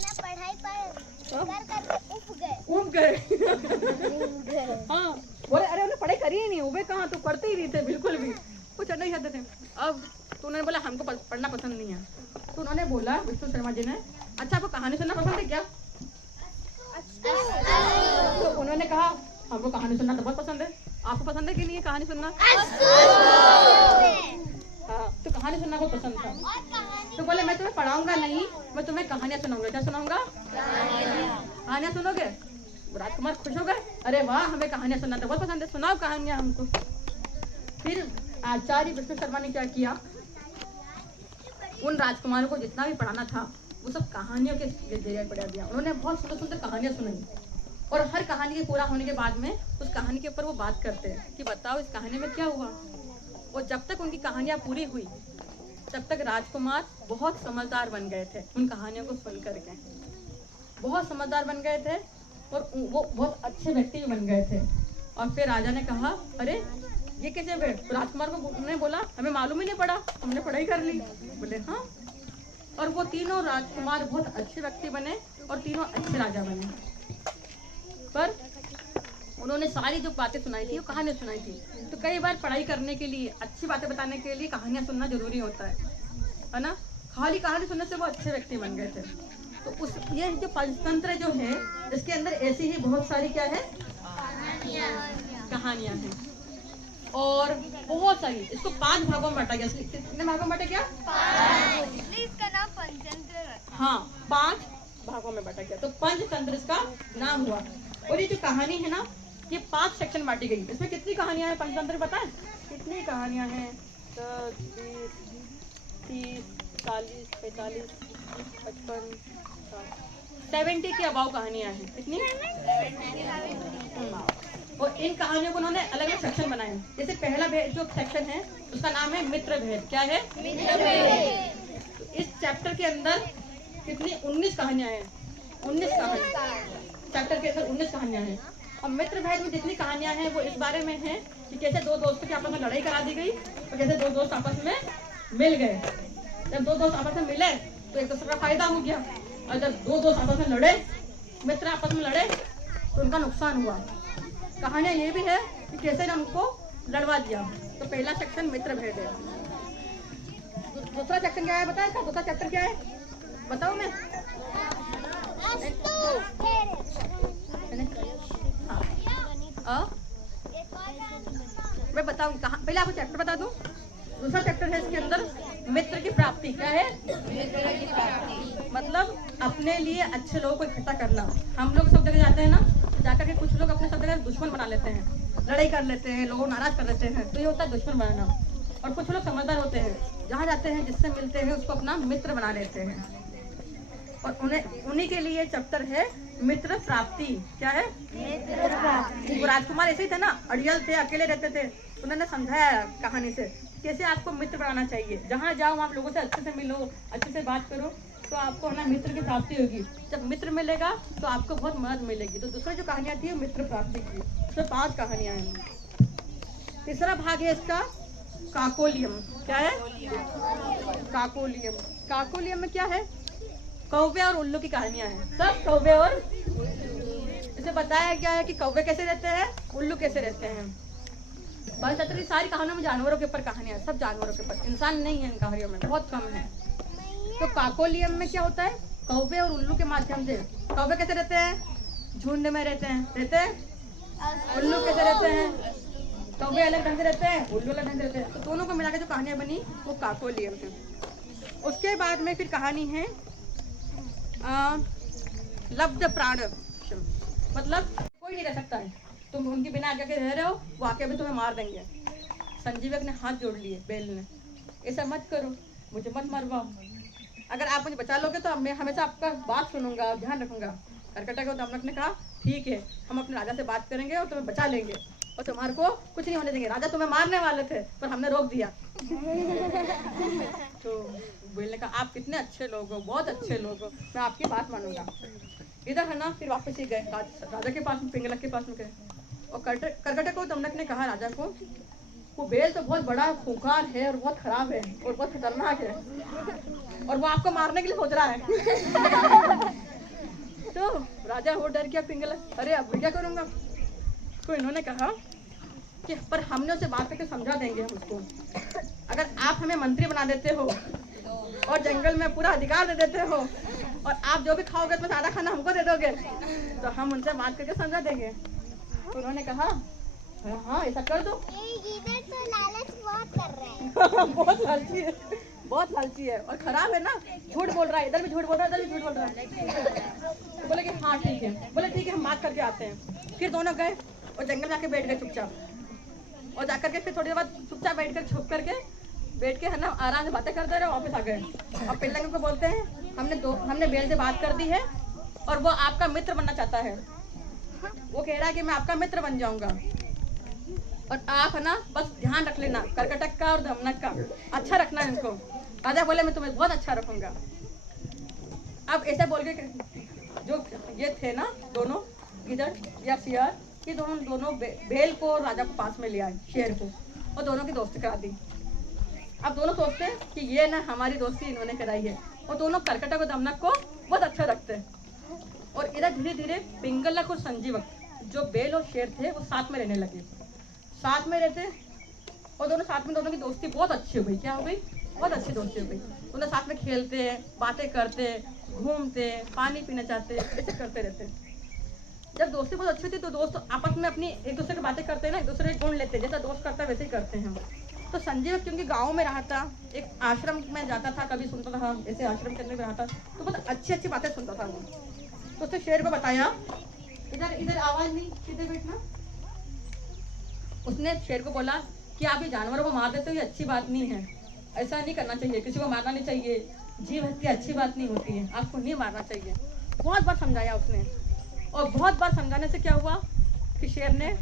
ना पढ़ाई पर उब गए। हाँ, बोले अरे उन्हें पढ़ाई करी ही नहीं, उबे कहाँ, तो पढ़ते ही नहीं थे बिल्कुल भी, कुछ नहीं चाहते थे। अब तो उन्होंने बोला हमको पढ़ना पसंद नहीं है। तो उन्होंने बोला विष्णु शर्मा जी ने, अच्छा आपको कहानी सुनना पसंद है क्या? तो उन्होंने कहा हमको कहानी सुनना तो बहुत पसंद है। आपको पसंद है कि नहीं है कहानी सुनना? हाँ, तो कहानी सुनना बहुत पसंद था। तो बोले मैं तुम्हें पढ़ाऊंगा नहीं, मैं तुम्हें कहानियां सुनाऊंगा। क्या सुनाऊंगा? कहानियां सुनोगे? राजकुमार खुश हो गए, अरे वाह हमें कहानियां सुनना तो बहुत पसंद है, सुनाओ कहानियां हमको। फिर आचार्य विष्णु शर्मा ने क्या किया, उन राजकुमारों को जितना भी पढ़ाना था वो सब कहानियों के जरिए पढ़ा दिया। उन्होंने बहुत सुंदर सुंदर कहानियां सुनाई और हर कहानी के पूरा होने के बाद में उस कहानी के ऊपर वो बात करते हैं कि बताओ इस कहानी में क्या हुआ। और जब तक उनकी कहानियां पूरी हुई तब तक राजकुमार बहुत समझदार बन गए थे। उन कहानियों को सुन करके बहुत समझदार बन गए थे और वो बहुत अच्छे व्यक्ति भी बन गए थे। और फिर राजा ने कहा अरे ये कैसे हुए? तो राजकुमार को उन्होंने बोला हमें मालूम ही नहीं पड़ा, हमने पढ़ाई कर ली। बोले हाँ। और वो तीनों राजकुमार बहुत अच्छे व्यक्ति बने और तीनों अच्छे राजा बने। पर उन्होंने सारी जो बातें सुनाई थी वो कहानियां सुनाई थी। तो कई बार पढ़ाई करने के लिए, अच्छी बातें बताने के लिए कहानियां सुनना जरूरी होता है ना। खाली कहानी सुनने से वो अच्छे व्यक्ति बन गए थे। तो उस ये जो पंचतंत्र जो है इसके अंदर ऐसी ही बहुत सारी क्या है कहानियां हैं और बहुत सारी। इसको 5 भागों में बांटा गया। कितने भागों में बांटा गया? 5। इसका नाम पंचतंत्र है। हाँ, 5 भागों में बांटा गया, तो पंचतंत्र इसका नाम हुआ। और ये जो कहानी है ना ये 5 सेक्शन बांटी गई। इसमें कितनी कहानियां हैं पंचतंत्र बताएं? कितनी कहानियां हैं? 10, 20, 30, 40, 45, 55, 70 के अबाव कहानियां हैं। कितनी? और इन कहानियों को उन्होंने अलग अलग सेक्शन बनाए। जैसे पहला जो सेक्शन है उसका नाम है मित्र भेद। क्या है? मित्र भेद। तो इस चैप्टर के अंदर कितनी? 19 कहानियां हैं। 19 कहानी चैप्टर के अंदर 19 कहानियां हैं। और मित्र भेद में जितनी कहानियां हैं वो इस बारे में है कि कैसे 2 दोस्तों की आपस में लड़ाई करा दी गई और कैसे 2 दोस्त आपस में मिल गए। जब 2 दोस्त आपस में मिले तो एक दूसरे का फायदा हो गया और जब 2 दोस्त आपस में लड़े, मित्र आपस में लड़े तो उनका नुकसान हुआ। कहानियां ये भी है कि कैसे ने उनको लड़वा दिया। तो पहला सेक्शन मित्र भेद है। दूसरा सेक्शन क्या है बताया था? दूसरा चैप्टर क्या है बताओ? मैं मैं बताऊँ कहाँ? पहले आपको चैप्टर बता दूं। दूसरा चैप्टर है इसके अंदर मित्र की प्राप्ति। क्या है? मित्र की प्राप्ति मतलब अपने लिए अच्छे लोगों को इकट्ठा करना। हम लोग सब जगह जाते हैं ना, जाकर के कुछ लोग अपने सब जगह दुश्मन बना लेते हैं, लड़ाई कर लेते हैं, लोगों को नाराज कर लेते हैं, तो ये होता है दुश्मन बनाना। और कुछ लोग समझदार होते हैं, जहाँ जाते हैं जिससे मिलते हैं उसको अपना मित्र बना लेते हैं। और उन्हीं के लिए चैप्टर है मित्र प्राप्ति। क्या है? मित्र प्राप्ति। वो राजकुमार ऐसे ही थे ना, अड़ियल थे, अकेले रहते थे। उन्होंने समझाया कहानी से कैसे आपको मित्र बनाना चाहिए। जहाँ जाओ आप लोगों से अच्छे से मिलो, अच्छे से बात करो, तो आपको ना मित्र की प्राप्ति होगी। जब मित्र मिलेगा तो आपको बहुत मदद मिलेगी। तो दूसरी जो कहानियाँ थी मित्र प्राप्ति की, उसमें 5 कहानियाँ हैं। तीसरा भाग है इसका काकोलियम। क्या है? काकोलियम। काकोलियम में क्या है? कौवे और उल्लू की कहानियां हैं। सब कौवे और इसे बताया गया है कि कौवे कैसे रहते हैं, उल्लू कैसे रहते हैं। बालचंद्र की सारी कहानियों में जानवरों के ऊपर कहानियां, सब जानवरों के ऊपर, इंसान नहीं है इन कहानियों में, बहुत कम है। तो काकोलियम में क्या होता है? कौवे और उल्लू के माध्यम से। कौवे कैसे रहते हैं? झुंड में रहते हैं। उल्लू कैसे रहते हैं? कौवे अलग ढंग से रहते हैं, उल्लू अलग ढंग से रहते हैं। तो दोनों को मिला के जो कहानियां बनी वो काकोलियम है। उसके बाद में फिर कहानी है लब्ध प्राण, मतलब कोई नहीं रह सकता है, तुम उनके बिना आगे के रह रहे हो, वो आके भी तुम्हें मार देंगे। संजीवक ने हाथ जोड़ लिए बेल ने, ऐसा मत करो, मुझे मत मरवाओ, अगर आप मुझे बचा लोगे तो मैं हमेशा आपका बात सुनूंगा, ध्यान रखूंगा। कर्कटा को दमनक ने कहा ठीक है, हम अपने राजा से बात करेंगे और तुम्हें बचा लेंगे और तुम्हारे को कुछ नहीं होने देंगे। राजा तुम्हें मारने वाले थे पर हमने रोक दिया। तो बेल ने कहा आप कितने अच्छे लोग हो, बहुत अच्छे लोग हो, मैं आपकी बात मानूंगा। इधर है ना, फिर वापस ही गए राजा के पास में, पिंगलक के पास में गए और कर्कटा को दमनक ने कहा राजा को, वो बेल तो बहुत बड़ा खूंखार है और बहुत खराब है और बहुत खतरनाक है और वो आपको मारने के लिए सोच रहा है। तो राजा वो डर गया पिंगलक, अरे अब क्या करूंगा। तो इन्होंने कहा कि पर हमने उसे बात करके समझा देंगे हम उसको, अगर आप हमें मंत्री बना देते हो और जंगल में पूरा अधिकार दे देते हो और आप जो भी खाओगे उसमें सारा खाना हमको दे दोगे तो हम उनसे बात करके समझा देंगे। तो उन्होंने कहा हाँ ऐसा कर दो। इधर तो लालच बहुत कर रहे हैं। बहुत लालची है, बहुत लालची है और खराब है ना, झूठ बोल रहा है, इधर भी झूठ बोल रहा है, इधर भी झूठ बोल रहा है। तो बोले कि हाँ ठीक है, बोले ठीक है हम बात करके आते हैं। फिर दोनों गए और जंगल जाके बैठ गए चुपचाप और जाकर के फिर थोड़ी देर बाद चुपचाप बैठ कर छुप करके बैठ के है ना आराम से बातें करते रहे, वापस आ गए। और पिल्लंग को बोलते हैं हमने बेल से बात कर दी है और वो आपका मित्र बनना चाहता है। वो कह रहा है कि मैं आपका मित्र बन जाऊंगा और आप है ना बस ध्यान रख लेना कर्कटक का और दमनक का, अच्छा रखना है इनको। राजा बोले मैं तुम्हें बहुत अच्छा रखूंगा। अब ऐसा बोल के जो ये थे ना दोनों गिदड़ या शेर, ये दोनों बेल को राजा को पास में ले आए, शेर को, और दोनों की दोस्ती करा दी। अब दोनों सोचते हैं कि ये ना हमारी दोस्ती इन्होंने कराई है और दोनों कर्कटक और दमनक को बहुत अच्छा रखते हैं। और इधर धीरे धीरे पिंगलक और संजीवक जो बेल और शेर थे वो साथ में रहने लगे, साथ में रहते और दोनों साथ में, दोनों की दोस्ती बहुत अच्छी हो गई। क्या हो गई? बहुत अच्छी दोस्ती हो गई। दोनों साथ में खेलते, बातें करते, घूमते, पानी पीना चाहते, ऐसे करते रहते। जब दोस्ती बहुत अच्छी थी तो दोस्त आपस में अपनी एक दूसरे की बातें करते हैं ना, एक दूसरे को ढूंढ लेते, जैसा दोस्त करता है वैसे ही करते हैं। तो संजीव क्योंकि गाँव में रहा था, एक आश्रम में जाता था, कभी सुनता था, ऐसे आश्रम के अंदर में रहा था, तो बहुत अच्छी अच्छी बातें सुनता था वो। तो उसने शेर को बताया, इधर आवाज नहीं, किधर बैठना। उसने शेर को बोला कि आप ये जानवरों को मार देते हो, ये अच्छी बात नहीं है, ऐसा नहीं करना चाहिए, किसी को मारना नहीं चाहिए, जीव हत्या अच्छी बात नहीं होती है, आपको नहीं मारना चाहिए। बहुत बार समझाया उसने और बहुत बार समझाने से क्या हुआ कि शेर ने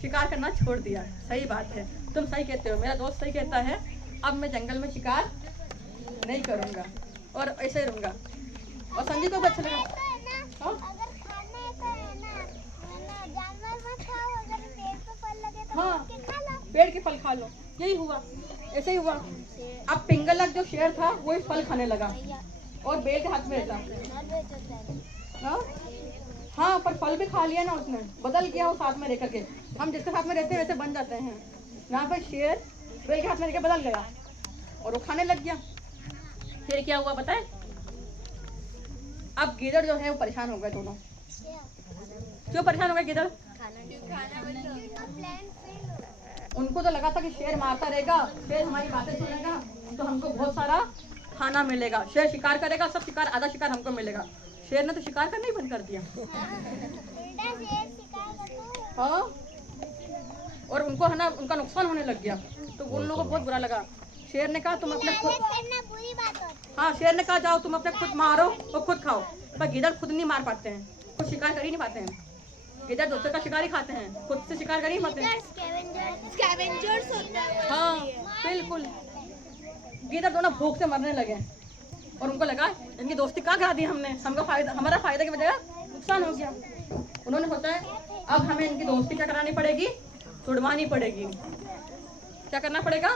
शिकार करना छोड़ दिया। सही बात है, तुम सही कहते हो, मेरा दोस्त सही कहता है, अब मैं जंगल में शिकार नहीं करूँगा और ऐसे ही रहूँगा। और संजीव को भी अच्छा लगा। अगर खाना है तो है ना जानवर मत खाओ, अगर पेड़ पे फल लगे तो हाँ, तोड़ के खा लो। पेड़ के फल खा लो, यही हुआ, ऐसे ही हुआ। अब पिंगलक जो शेर था वो ही फल खाने लगा और बेल के हाथ में रहता। हाँ पर फल भी खा लिया ना उसने, बदल गया वो साथ में रह करके। हम जिसके साथ में रहते हैं वैसे बन जाते हैं। यहाँ पर शेर बेल के हाथ में रह के बदल गया और वो खाने लग गया। फिर क्या हुआ बताए? अब गिदड़ जो है वो परेशान हो गए दोनों। क्यों परेशान हो गए गिदड़? उनको तो लगा था कि शेर मारता रहेगा, शेर हमारी बातें सुनेगा तो हमको बहुत सारा खाना मिलेगा, शेर शिकार करेगा, सब शिकार, आधा शिकार हमको मिलेगा। शेर ने तो शिकार करना ही बंद कर दिया। हाँ और उनको है ना उनका नुकसान होने लग गया। तो उन लोगों को बहुत बुरा लगा। शेर ने कहा तुम अपने खुद, करना बुरी बात होती हाँ शेर ने कहा जाओ तुम अपने खुद मारो और खुद खाओ, पर गिदड़ खुद नहीं मार पाते हैं, खुद शिकार कर ही नहीं पाते हैं। गिदड़ दूसरे का शिकार ही खाते हैं, खुद से शिकार कर ही नहीं पाते हैं। स्कैवेंजर्स होता है। हाँ बिल्कुल, गिदड़ दोनों भूख से मरने लगे और उनको लगा इनकी दोस्ती कहाँ करा दी हमने, हमका फायदा, हमारा फायदा की बजाय नुकसान हो गया। उन्होंने सोचा है अब हमें इनकी दोस्ती क्या करानी पड़ेगी, तोड़वानी पड़ेगी। क्या करना पड़ेगा,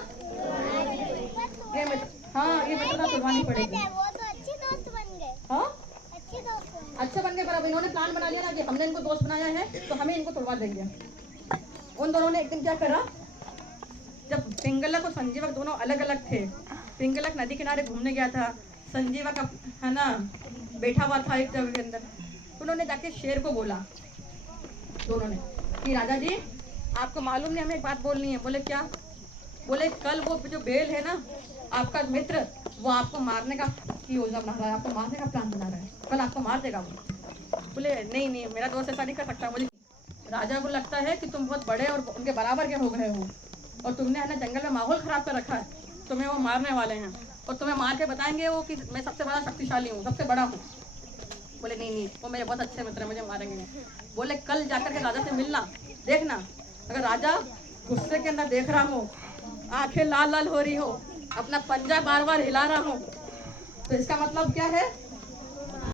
हाँ ये मित्रता तोड़वानी पड़ेगी। वो तो अच्छे दोस्त बन गए। हाँ अच्छे दोस्त बन गए। अच्छा बन गए, पर अब इन्होंने प्लान बना लिया ना कि हमने इनको दोस्त बनाया है तो हमें इनको तोड़वा देंगे। उन दोनों ने एक दिन क्या करा, जब पिंगलक और संजीवक दोनों अलग अलग थे, पिंगलक नदी किनारे घूमने गया था, संजीवक है ना बैठा हुआ था एक जगह के अंदर। उन्होंने जाके शेर को बोला दोनों ने कि राजा जी आपको मालूम नहीं, हमें एक बात बोलनी है। बोले क्या, बोले कल वो जो बेल है ना आपका मित्र, वो आपको मारने का की योजना बना रहा है, आपको मारने का प्लान बना रहा है, कल आपको मार देगा वो। बोले नहीं नहीं मेरा दोस्त ऐसा नहीं कर सकता। बोले राजा को लगता है कि तुम बहुत बड़े और उनके बराबर के हो गए हो और तुमने है ना जंगल में माहौल खराब कर रखा है, तुम्हें वो मारने वाले हैं और तुम्हें मार के बताएंगे वो कि मैं सबसे बड़ा शक्तिशाली हूँ, सबसे बड़ा हूँ। बोले नहीं नहीं वो मेरे बहुत अच्छे मित्र हैं, मुझे मारेंगे नहीं। बोले कल जाकर के राजा से मिलना, देखना अगर राजा गुस्से के अंदर देख रहा हो, आंखें लाल लाल हो रही हो, अपना पंजा बार बार हिला रहा हो, तो इसका मतलब क्या है